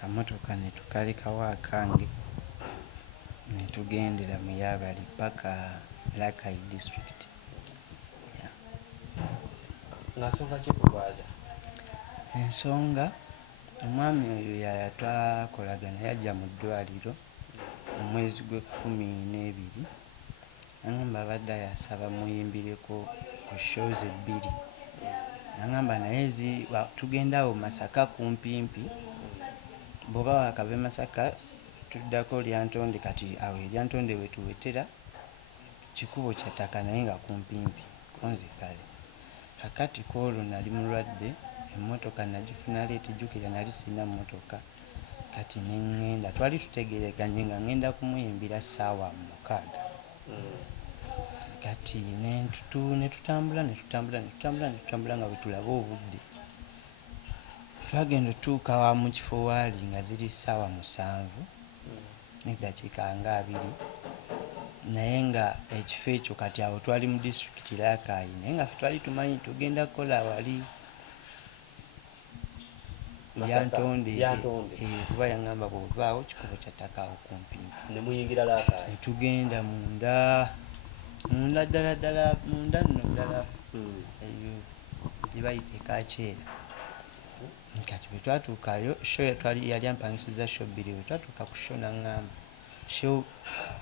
Kamotoka ne tukalekawo akange ne tugendera mu Yabali paka Lakai district. Ensonga omwami oyo yatwakolagana yajja mu ddwaliro mu mwezi gw'12 nagamba abadde yasaba muyimbireko ku shows 2 nagamba naye tugenda awo Masaka kumpimpi bw'oba wakava Masaka tuddako Lyantonde kati awo Lyantonde wetuwetera kikubo kya ttaka naye nga kumpimpi konze kale akati koolwo nali mulwadde emmotoka nagifuna leeti jjukira nali sina mmotoka kati neŋŋenda twali tutegereganye nga ŋŋenda kumuyimbira ssaawa 6 kati netutambula nga bwe tulaba obudde twagenda otuuka mu kifo waali nga ziri ssaawa 7 n'eddakiika nga 20 naye nga ekifo ekyo kati awo twali mu disitulikiti Lakai naye nga twali tumanyi tugenda kukola wali Lyantonde kuba yaŋŋamba bw'ovaawo kikubo kya ttaka awo kumpi ne tugenda munda ddala munda nno ddala eyo gye bayita ekakyera kati bwe twatuukayo show yali ampangisiza show 2 bwe twatuuka ku show naŋŋamba show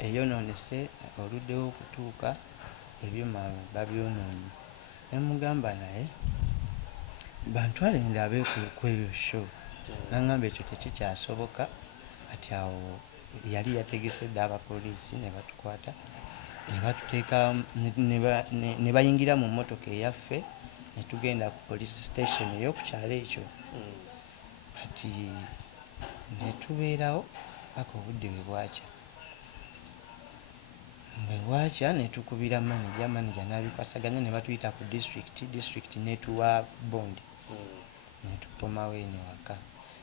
eyonoonese oluddewo okutuuka ebyuma babyonoonye ne mugamba naye bantwale ndabe ku eyo show naŋŋamba ekyo tekikyasoboka kati awo yali yategesedde abapoliisi ne batukwata ne batuteeka ne bayingira mu mmotoka eyaffe ne tugenda ku police station ey'okukyalo ekyo kati ne tubeerawo paka obudde bwe bwakya ne tukubira manager n'abikwasaganya ne batuyita ku district netuwa bondi ne tukomawo eno waka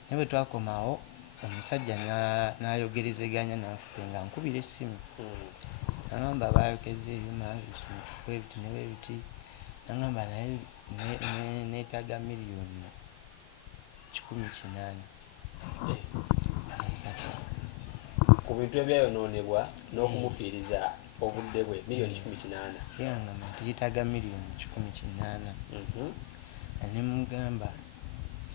naye bwe twakomawo omusajja n'ayogerezeganya naffe nga nkubira essimu nagamba baayokeza ebyuma bwebiti ne bwebiti nagamba naye neetaaga miliyoni 18 kati ku bintu ebyayonoonebwa n'okumufiiriza obudde bwe miliyoni 18 yangamba nti yeetaaga miliyoni 18 ne mugamba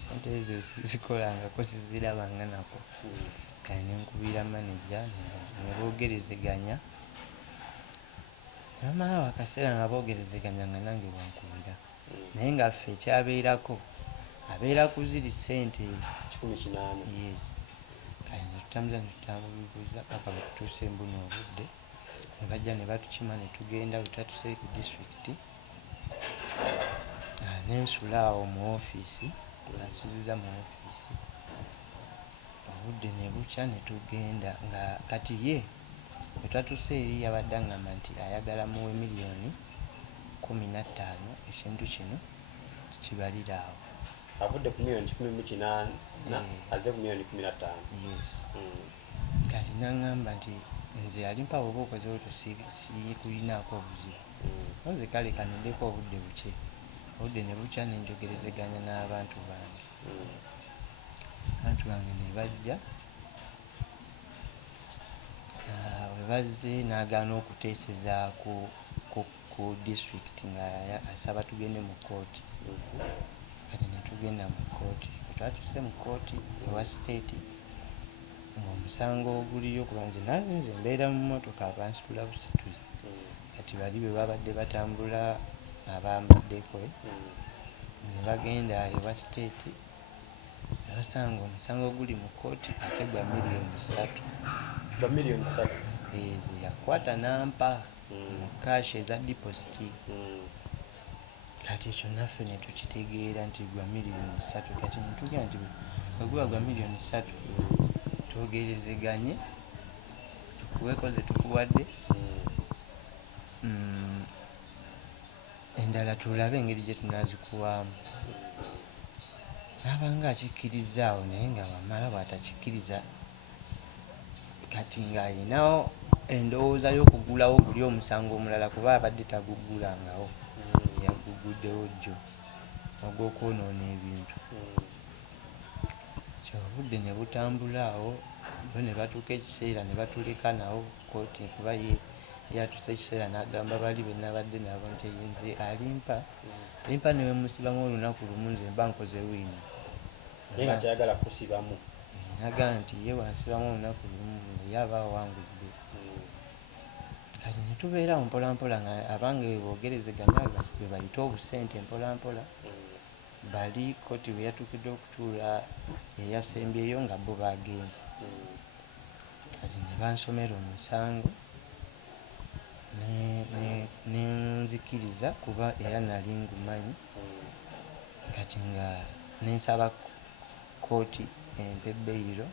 sente ezo zikolangako sizirabanga nako kale ne nkubira manager ne boogerezeganya bamalawo akaseera nga boogerezeganya nga nange bwankubira naye nga ffe ekyabeerako abeera ku ziri sente 18 yes kale netutambuza paka bwe tutuuse Mbuno obudde ne bajja ne batukima ne tugenda bwe twatuse ku disitulikiti nensula awo mu ofiisi bansuziza mu ofiisi obudde ne bukya ne tugenda nga kati ye bwe twatuuse eri yabadde aŋŋamba nti ayagala muwe miliyoni 15 ekintu kino kikibalira awo avudde ku miliyoni 18 aze ku miliyoni 15 yes kati naŋŋamba nti nze Alimpa bw'oba okoze otyo sikulinaako obuzibu nze kale kanendeko obudde buke obudde ne bukya ne njogerezeganya n'abantu bange ne bajja bwe bazze n'agaana okuteeseza ku disitulikiti nga asaba tugende mu kooti kati ne tugenda mu kooti bwe twatuse mu kooti ewa siteeti ng'omusango oguliyo kuba nze mbeera mu mmotoka abansitula busituzi kati bali bwe babadde batambula abambaddeko ne bagenda ewa siteeti ne basanga omusango guli mu kooti ate gwa miliyoni 3 ezo yakwata nampa mu kashi eza dipositi kati ekyo naffe ne tukitegeera nti gwa miliyoni 3 kati ne tugenda nti bwe gwa miliyoni 3 twogerezeganye tukuweko ze tukuwadde endala tulabe engeri gye tunaazikuwaamu n'abanga akikkirizaawo naye nga wamala bw'atakikkiriza kati ng'alinawo endowooza y'okugulawo guli omusango omulala kuba abadde tagugulangawo guguddewo jjo ogw'okwonoona ebintu. Obudde ne butambula awo bo ne batuuka ekiseera ne batuleka nawo kooti kuba yatuuse ekiseera n'agamba bali be nabadde nabo nti nze alimpa newe musibamu olunaku lumu nze mba nkoze wiini. Naye nga kyayagala kusibamu. Nagamba nti ye wansibamu olunaku lumu ye aba awangudde. Kati ne tubeerawo mpolampola nga abange boogerezeganya bwe bayita obusente mpolampola. Bali kooti bwe yatuukidde okutuula eyasembyeyo nga bo bagenze. Kati ne bansomera omusango ne nzikiriza kuba era nali ngumanyi. Kati nga nensaba kooti empe beyiro.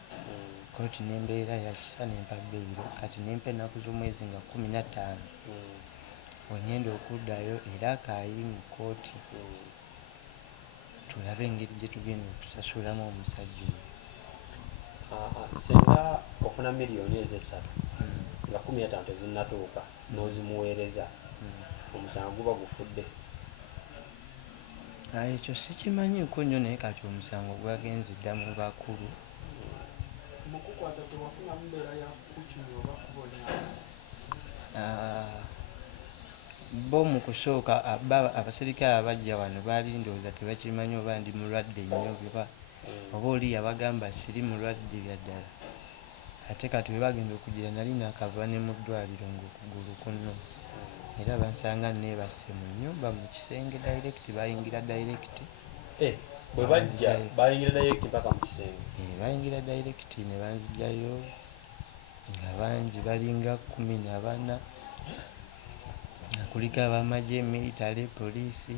Kooti nembeera yakisa nempa beyiro. Kati nempa ennaku z'omwezi nga 15 wengenda okuddayo era akaayi mu kooti tulabe engeri gye tugenda okusasulamu omusajja oyo. Singa ofuna miliyoni ez'essatu nga 15 tezinnatuuka n'ozimuweereza omusango guba gufudde. Ekyo sikimanyiiko nnyo naye kati omusango gwagenze dda mu bakulu. Mukukwata tewafuna mbeera ya kukukyunya oba kubonya? Bo mu kusooka abaserikale abajja wano baali ndowooza tebakimanyi oba ndi mulwadde nnyo oba oli yabagamba siri mulwadde bya ddala. Ate kati bwe bagenda okugira nali nakava ne mu ddwaliro ng'okugulu kuno. Era bansanga neebase mu nnyumba mu kisenge direct bayingira direct. Bwe bajja bayingira direct paka mu kisenge? Bayingira direct ne banzijayo nga bangi balinga 14. Nga kuliko abamagye, military, poliisi.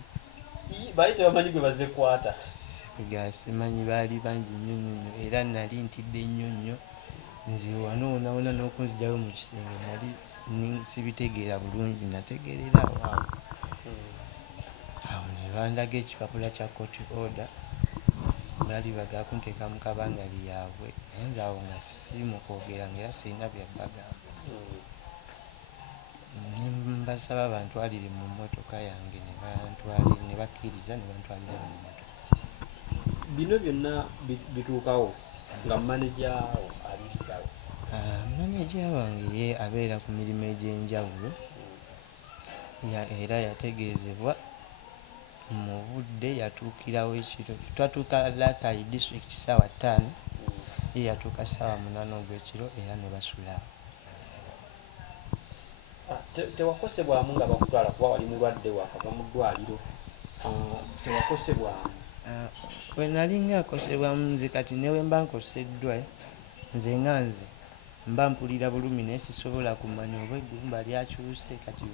Baali tebamanyi gwe bazekwata? Simanyi baali bangi nnyo nnyo era nali ntidde nnyo nnyo. Nze wano wona n'okunzijayo mu kisenge nali sibitegeera bulungi nategeerera awo. Awo ne bandaga ekipapula kya court order baali bagala kunteeka mu kabangali yaabwe naye nze awo nga siri mu kwogera era sirina bya bagamba. Mbasaba bantwalire mu mmotoka yange ne bakkiriza ne bantwalira mu mmotoka. Bino byonna bituukawo nga manejaawo ali kitalo? Maneja wange ye abeera ku mirimu egy'enjawulo era yategeezebwa mu budde yatuukirawo ekiro. Twatuuka Lakai district ssaawa 5 ye yatuuka ssaawa 8 ogw'ekiro era ne basulawo. Tewakosebwamu nga bakutwala kuba wali mulwadde wakava mu ddwaliro? Tewakosebwamu? Bwe nali ngaakosebwamu nze kati newe mba nkoseddwa nze nga nze mba mpulira bulumi naye sisobola kumanya oba eggumba lyakyuse. Kati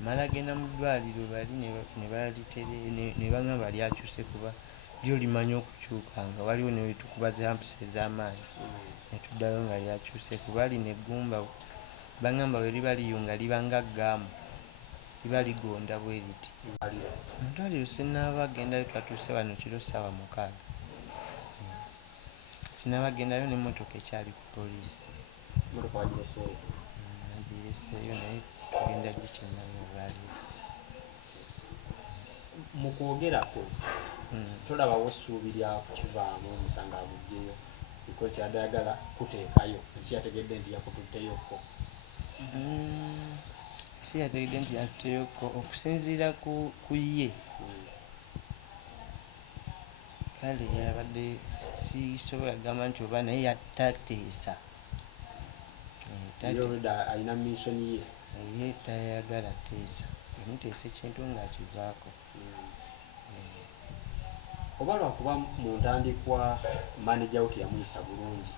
mala genda mu ddwaliro bali ne bagamba lyakyuse kuba lyo limanya okukyuka nga waliwo ne wetukuba zampusi ez'amaanyi ne tuddayo nga lyakyuse kuba lino eggumba bagamba bwe liba liyunga liba nga ggaamu liba ligonda bwe liti. Mutwaliro sinaba gendayo twatuuse wano kiro ssaawa 6. Sinaba gendayo n'emmotoka ekyali ku poliisi. Emmotoka wagireseeyo? Nagireseeyo naye tugenda gikyemanya olwaliwo. Mu kwogerako tolabawo essuubi lya kukivaamu omusango aguggyeyo biko kyadayagala kuteekayo ensi yategedde nti yakututteyoko? Si yategedde nti yatutteyoko okusinziira ku ye. Kale yabadde sisobola kugamba nti oba naye yatateesa. Alina missoni ye tayagala teesa emuteesa ekintu ng'akivaako. Oba lwakuba mu ntandikwa maneja we teyamuyisa bulungi?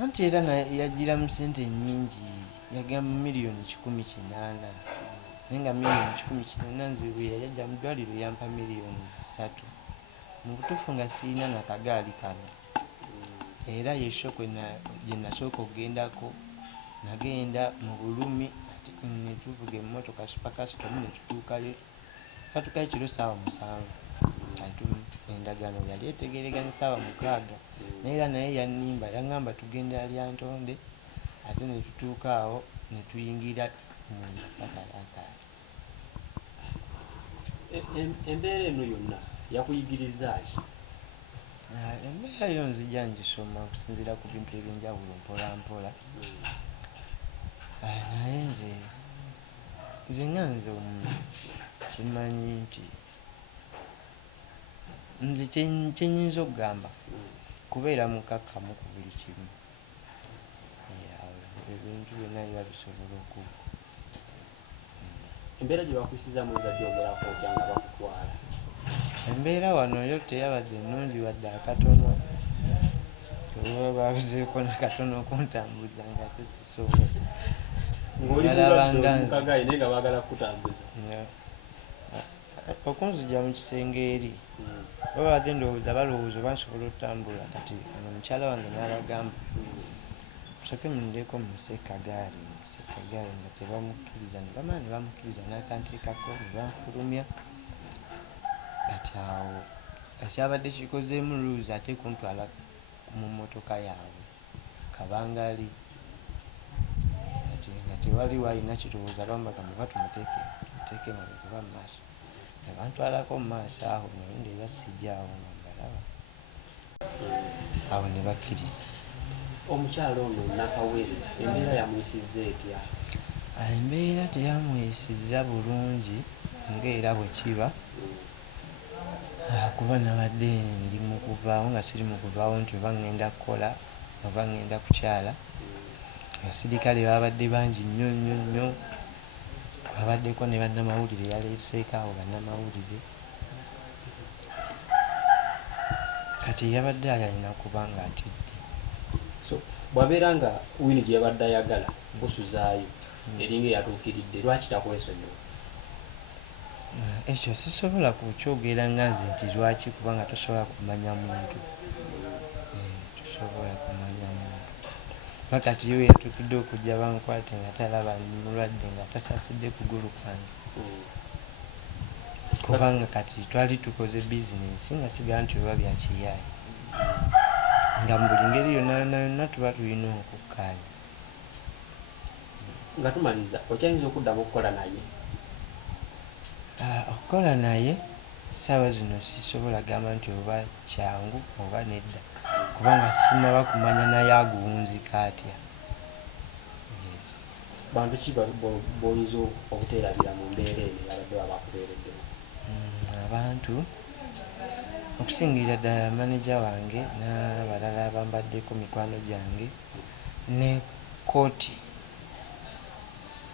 Anti era yagira mu ssente nnyingi yagamba miliyoni 18 naye nga miliyoni 18 nze bwe yajja mu ddwaliro yampa miliyoni 3. Mu butuufu nga sirina na kagaali kano era yeshokwe gye nasooka okugendako nagenda mu bulumi ne tuvuga emmotoka supakasitomu ne tutuukayo kiro ssaawa 7. Endagaano yali etegereganye ssaawa 6 naye era naye yannimba yaŋŋamba tugenda lya ntonde ate ne tutuuka awo ne tuyingira mu paka Lakai. embeera eno yonna yakuyigiriza ki? Embeera yo nzija ngisoma okusinziira ku bintu ebyenjawulo mpola mpola. Naye nze nga nze omuntu kimanyi nti nze kyenyinza okugamba kubeera mukakkamu ku buli kimu. Ebintu byonna biba bisobola okuba. Embeera gye bakuyisizaamu ezadde ogerako otya nga bakutwala? Embeera wano yo teyabadde nnungi wadde akatono. Oba babuzeeko nakatono okuntambuza nga tesisobola. Ng'oli nga baagala kukutambuza. Okunzija mu kisenge eri babadde ndowooza balowooza oba nsobola okutambula. Kati omukyala wange n'abagamba musooke mundeeko musekagaali nga tebamukkiriza, ne bamala ne bamukkiriza n'akanteekako ne banfulumya. Kati awo ekyabadde kikozeemu luuzi ate kuntwala mu mmotoka yaabwe kabangali. Kati nga tewali walina kirowooza bambagamba batumuteeke mabega oba mu maaso. Ne bantwalako mu maaso awo naye ndeeba sijjaawo nga mbalaba. Awo ne bakkiriza. Omukyala ono Nakawere embeera yamuyisizza etya? Embeera teyamuyisizza bulungi ng'era bwe kiba. Kuba nabadde ndi mu kuvaawo nga siri mu kuvaawo nti oba ngenda kukola oba ngenda kukyala. Abasirikale babadde bangi nnyo nnyo nnyo. Babaddeko ne bannamawulire, yaleeseeko awo bannamawulire. Kati yabadde alina kuba nga atidde. So bw'abeera nga wini gye yabadde ayagala kusuzaayo eringa eyatuukiridde, lwaki takwesonyiwa? Ekyo sisobola kukyogera nga nze nti lwaki, kubanga tosobola kumanya muntu. Tosobola kumanya muntu. Kati yo yatuukidde okujja bankwate nga talaba mulwadde nga tasaasidde kugulu kwange. Kubanga kati twali tukoze bizinensi nga sigala nti oba byakiyaayi. Nga mu buli ngeri yonna tuba tulina okukkaanya. Nga tumaliza, okyayinza okuddamu okukola naye? Okukola naye ssaawa zino sisobola gamba nti oba kyangu oba nedda, kubanga sinaba kumanya naye aguwunzika atya. Bantu ki b'oyinza obuteerabira mu mbeera eno abadde baba bakubeereddemu? Abantu okusingira ddala maneja wange n'abalala abambaddeko mikwano gyange ne kooti.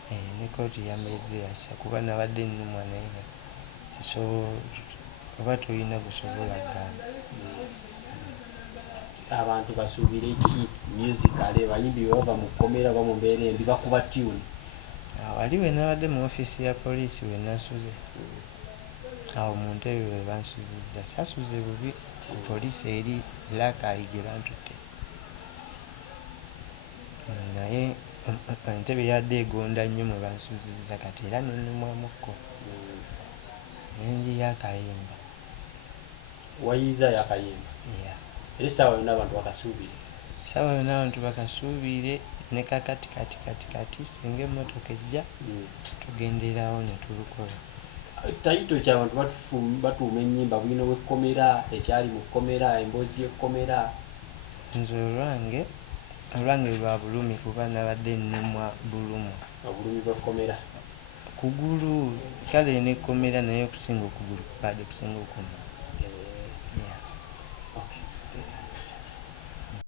Ne kooti yamberedde yasa kuba nabadde nnumwa naye nga oba tolina busobola gamba. Abantu basuubire ki musicale bayimbi bwe bava mu kkomera oba mu mbeera embi bakuba tune? Wali we nabadde mu ofiisi ya poliisi we nasuze. Awo mu ntebe we bansuzizza. Sasuze bubi ku poliisi eri Lakayi gye bantutte. Naye entebe yadde egonda nnyo mwe bansuzizza kati era nennumwamukko. Nenji yakayimba. Wayiza yakayimba? Era essaawa yonna abantu bakasuubire? Essaawa yonna abantu bakasuubire ne kakati kati singa emmotoka ejja tugenderawo ne tulukola. Tayito ky'abantu batuuma ennyimba bwino bw'ekkomera, ekyali mu kkomera, emboozi y'ekkomera. Nze olwange lwa bulumi kuba nabadde nnumwa bulumu. Obulumi bw'ekkomera? Kugulu kale n'ekkomera naye okusinga okugulu kubadde kusinga okuma.